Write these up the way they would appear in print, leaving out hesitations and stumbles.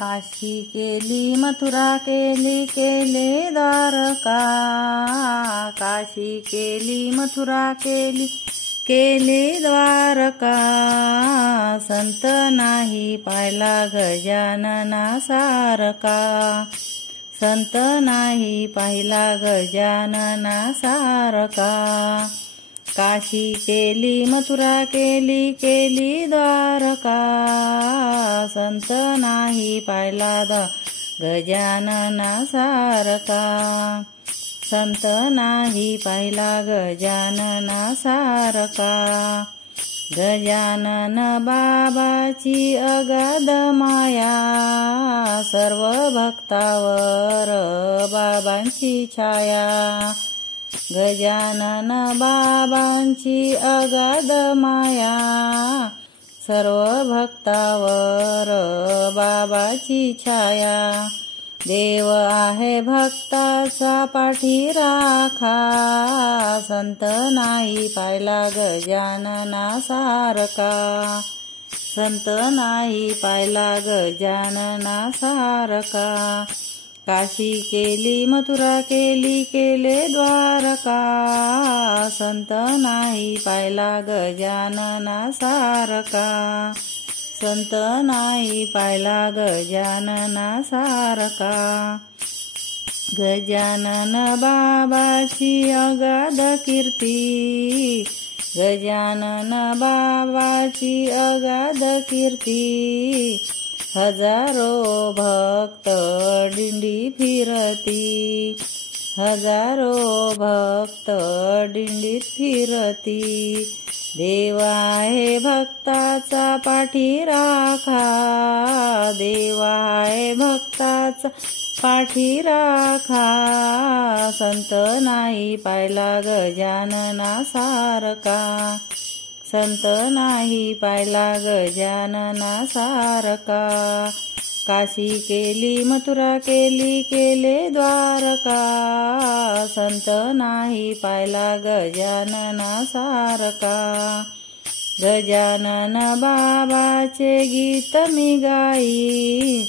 काशी केली मथुरा केली केले द्वारका। काशी केली मथुरा केली केले द्वारका। संत नाही पाहिला गजानना सारका। संत नाही पाहिला गजानना सारका। काशी केली मथुरा केली केली द्वारका। संत नाही पाहिला गजानना सारका। संत नाही पाहिला गजानना सारका। गजानन बाबाची अगाध माया। सर्व भक्तावर बाबांची छाया। गजानन बाबांची अगाध माया। सर्व भक्तावर बाबाची छाया। देव आहे भक्ताचा पाठीराखा। संत नाही पाहिला गजानना सारका। संत नाही पाहिला गजानना सारका। काशी केली मथुरा केली केले द्वारका। संत नाही पाहिला गजानना सारका। संत नाही पाहिला गजानना सारका। गजानन बाबाची अगाध कीर्ती। गजानन बाबाची अगाध कीर्ती। हजारो भक्त दिंडी फिरती। हजारो भक्त दिंडीत फिरती। देव आहे भक्ताचा पाठीराखा। देव आहे भक्ताचा पाठीराखा। संत नाही पाहिला गजानना सारका। संत नाही पाहिला गजानना सारका। काशी केली मथुरा केली केले द्वारका। संत नाही पाहिला गजानना सारका। गजानन बाबाचे गीत मी गाईन।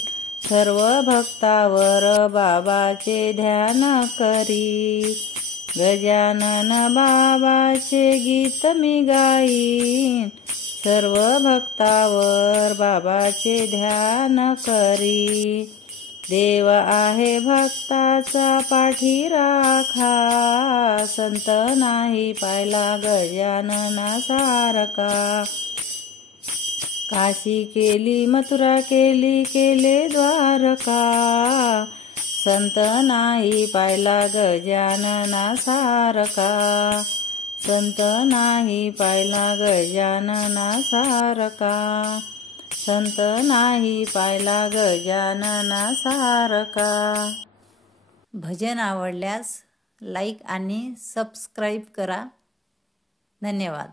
सर्व भक्तावर बाबाचे ध्यान करी। गजानन बाबाचे गीत मी गाईन। सर्व भक्तावर बाबाचे ध्यान करी। देव आहे भक्ताचा पाठीराखा। संत नाही पाहिला गजानना सारका। काशी केली मथुरा केली केले द्वारका। संत नाही पाहिला गजानना सारका। संत नाही पाहिला गजानना सारका। संत नाही पाहिला गजानना सारका। भजन आवडल्यास लाईक आणि सबस्क्राईब करा। धन्यवाद।